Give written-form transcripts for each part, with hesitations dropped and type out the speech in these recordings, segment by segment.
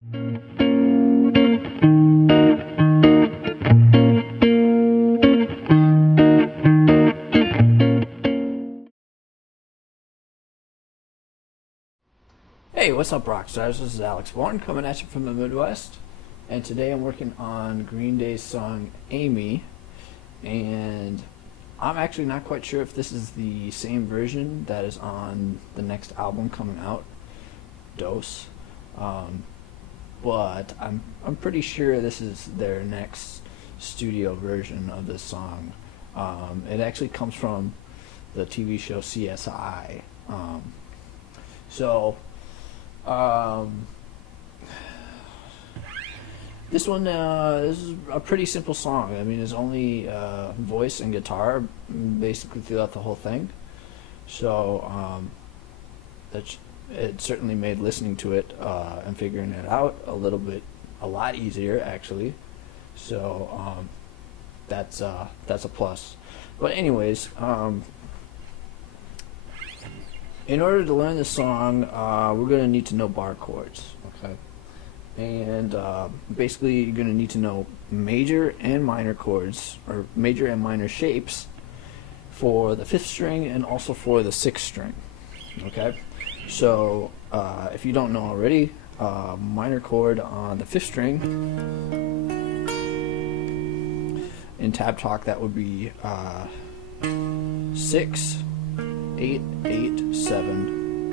Hey, what's up, Rockstars? This is Alex Bourne coming at you from the Midwest, and today I'm working on Green Day's song Amy, and I'm actually not quite sure if this is the same version that is on the next album coming out, Dose, but I'm pretty sure this is their next studio version of this song. It actually comes from the TV show CSI. This one, this is a pretty simple song. I mean, it's only voice and guitar basically throughout the whole thing. So it certainly made listening to it and figuring it out a lot easier, actually. So that's a plus. But anyways, in order to learn this song, we're going to need to know bar chords, okay? And basically, you're going to need to know major and minor chords, or major and minor shapes for the 5th string and also for the 6th string, okay? So, if you don't know already, minor chord on the 5th string, in Tab Talk, that would be 6, 8, 8, 7,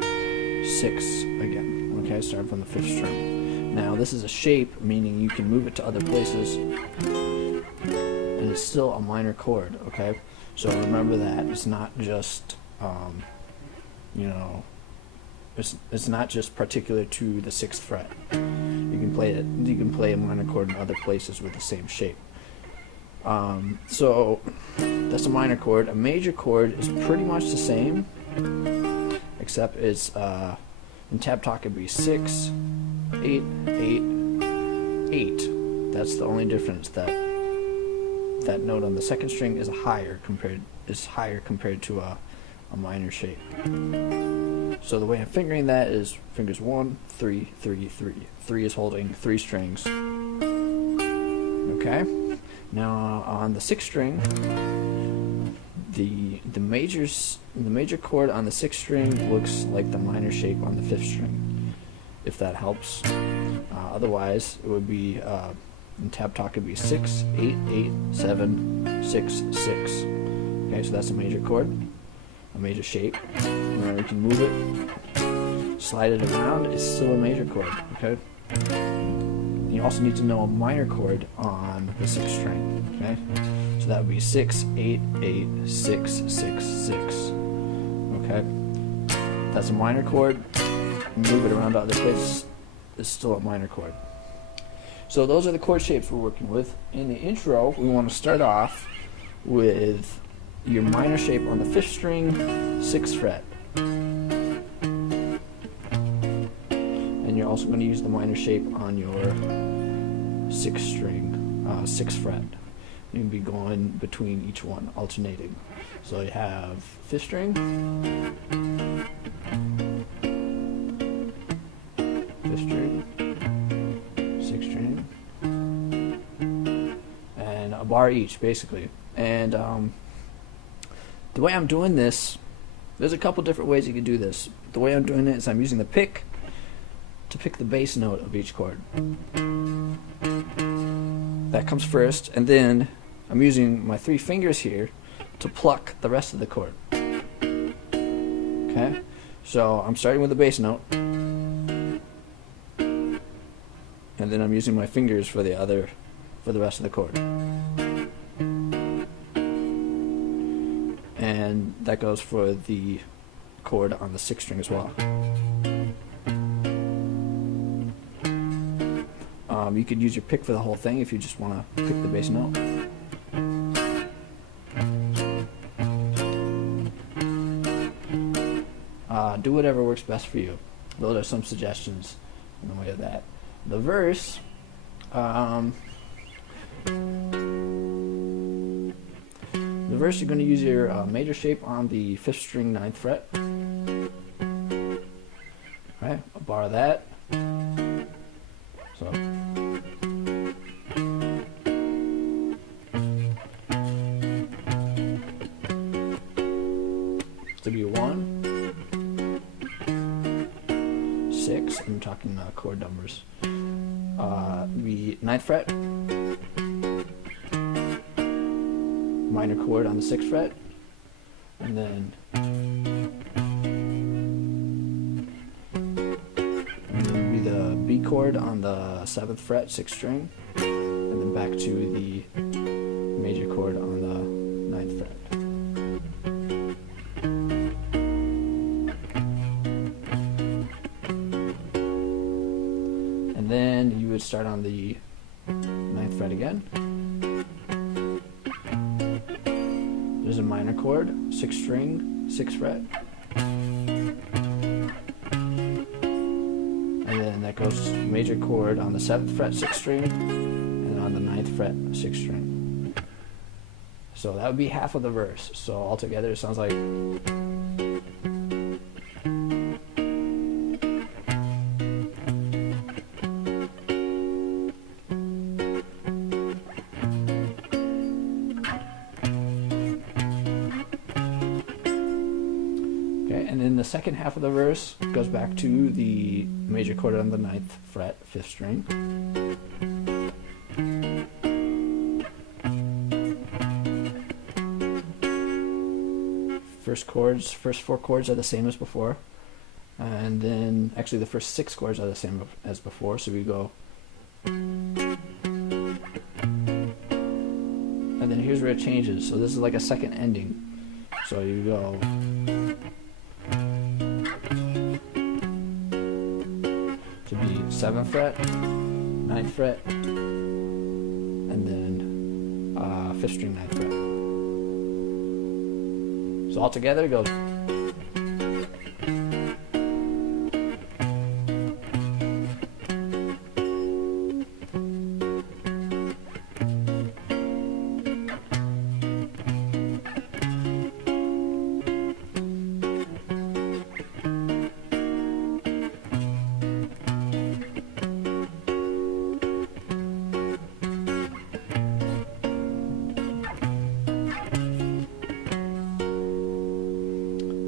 6 again. Okay, starting from the 5th string. Now this is a shape, meaning you can move it to other places, and it's still a minor chord. Okay, so remember that it's not just it's not just particular to the 6th fret. You can play it. You can play a minor chord in other places with the same shape. So that's a minor chord. A major chord is pretty much the same, except it's in Tab Talk it'd be 6, 8, 8, 8. That's the only difference. That note on the 2nd string is higher compared to a minor shape. So the way I'm fingering that is fingers 1, 3, 3, 3. 3 is holding 3 strings. Okay. Now on the 6th string, the major chord on the 6th string looks like the minor shape on the 5th string, if that helps. Otherwise, it would be in Tab Talk it'd be 6, 8, 8, 7, 6, 6. Okay, so that's a major chord, a major shape. Now you can move it, slide it around. It's still a major chord. Okay. You also need to know a minor chord on the 6th string, okay? So that would be 6, 8, 8, 6, 6, 6, okay? That's a minor chord. Move it around to other places, it's still a minor chord. So those are the chord shapes we're working with. In the intro, we want to start off with your minor shape on the 5th string, 6th fret. And you're also going to use the minor shape on your 6th string, 6th fret. You can be going between each one, alternating. So you have 5th string, 5th string, 6th string, and a bar each, basically. And the way I'm doing this, there's a couple different ways you can do this. The way I'm doing it is I'm using the pick to pick the bass note of each chord. That comes first, and then I'm using my 3 fingers here to pluck the rest of the chord. Okay? So I'm starting with the bass note, and then I'm using my fingers for the rest of the chord. And that goes for the chord on the 6th string as well. You could use your pick for the whole thing if you just want to pick the bass note. Do whatever works best for you. Those are some suggestions in the way of that. The verse, you're going to use your major shape on the 5th string, 9th fret. Right, a bar of that. chord numbers. The 9th fret, minor chord on the 6th fret, and then be the B chord on the 7th fret, 6th string, and then back to the major chord on the 9th fret. And then you would start on the 9th fret again. There's a minor chord, 6th string, 6th fret. And then that goes major chord on the 7th fret, 6th string, and on the 9th fret, 6th string. So that would be half of the verse. So altogether it sounds like and then the second half of the verse goes back to the major chord on the 9th fret, 5th string. First 4 chords are the same as before. And then, actually the first 6 chords are the same as before, so we go. And then here's where it changes, so this is like a second ending. So you go. To be 7th fret, 9th fret, and then 5th string, 9th fret. So all together it goes.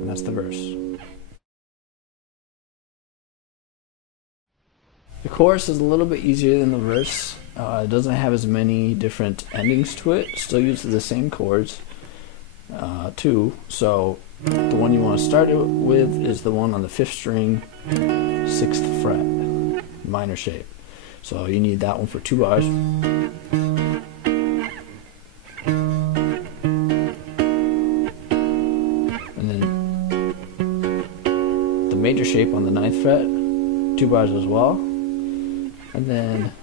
That's the verse. The chorus is a little bit easier than the verse. It doesn't have as many different endings to it. Still uses the same chords too. So the one you want to start it with is the one on the 5th string, 6th fret, minor shape. So you need that one for 2 bars. Major shape on the 9th fret, 2 bars as well, and then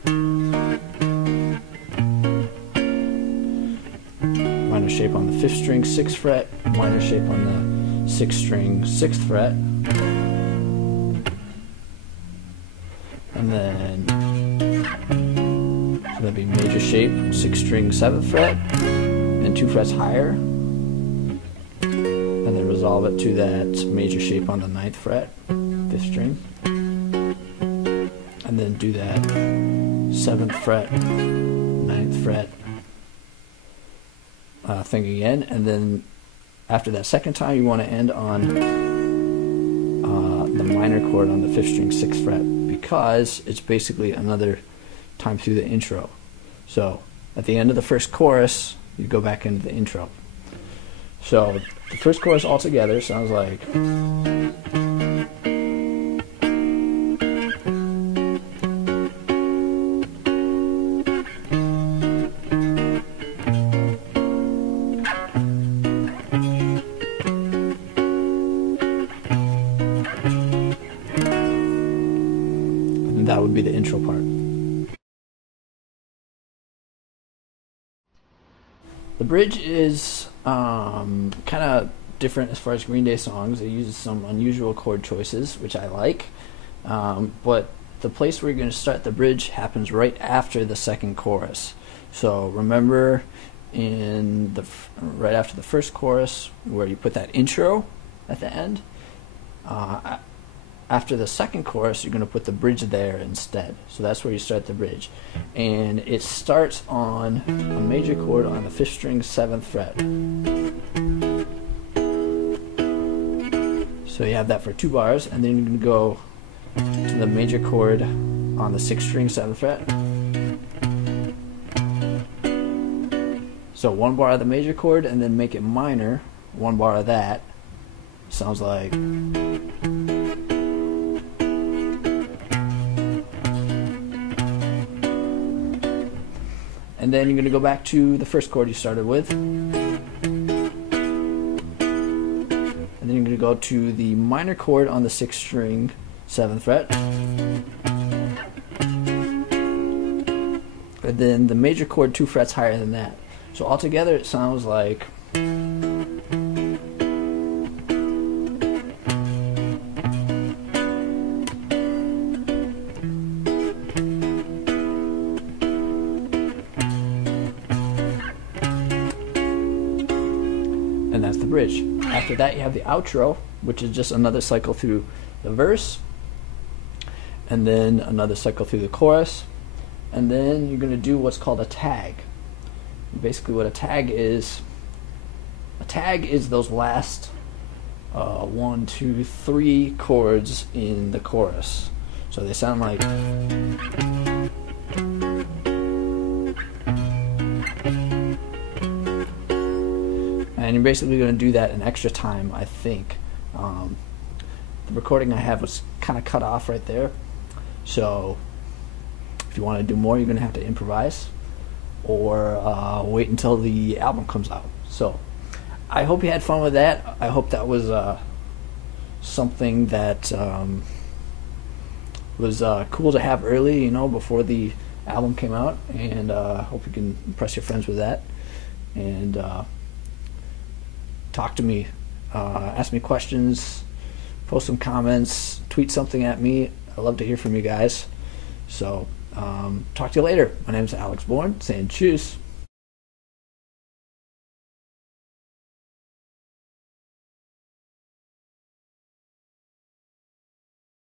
minor shape on the 5th string, 6th fret, minor shape on the 6th string, 6th fret, and then so that'd be major shape, 6th string, 7th fret, and 2 frets higher. And then resolve it to that major shape on the 9th fret, 5th string, and then do that 7th fret, 9th fret thing again, and then after that second time you want to end on the minor chord on the 5th string, 6th fret, because it's basically another time through the intro. So at the end of the first chorus you go back into the intro. So the first chorus altogether sounds like. And that would be the intro part. The bridge is kind of different as far as Green Day songs. It uses some unusual chord choices, which I like. But the place where you're going to start the bridge happens right after the second chorus. So remember, right after the first chorus, where you put that intro at the end. After the second chorus, you're going to put the bridge there instead. So that's where you start the bridge. And it starts on a major chord on the 5th string, 7th fret. So you have that for 2 bars, and then you're going to go to the major chord on the 6th string, 7th fret. So 1 bar of the major chord and then make it minor, 1 bar of that. Sounds like. And then you're going to go back to the first chord you started with. And then you're going to go to the minor chord on the 6th string, 7th fret. And then the major chord 2 frets higher than that. So altogether it sounds like. And that's the bridge. After that you have the outro, which is just another cycle through the verse, and then another cycle through the chorus, and then you're going to do what's called a tag. Basically what a tag is those last 1, 2, 3 chords in the chorus. So they sound like. And you're basically going to do that an extra time, I think. The recording I have was kind of cut off right there. So if you want to do more, you're going to have to improvise or wait until the album comes out. So I hope you had fun with that. I hope that was something that was cool to have early, before the album came out. And hope you can impress your friends with that. And talk to me, ask me questions, post some comments, tweet something at me. I love to hear from you guys. So talk to you later. My name is Alex Bourne, saying cheers.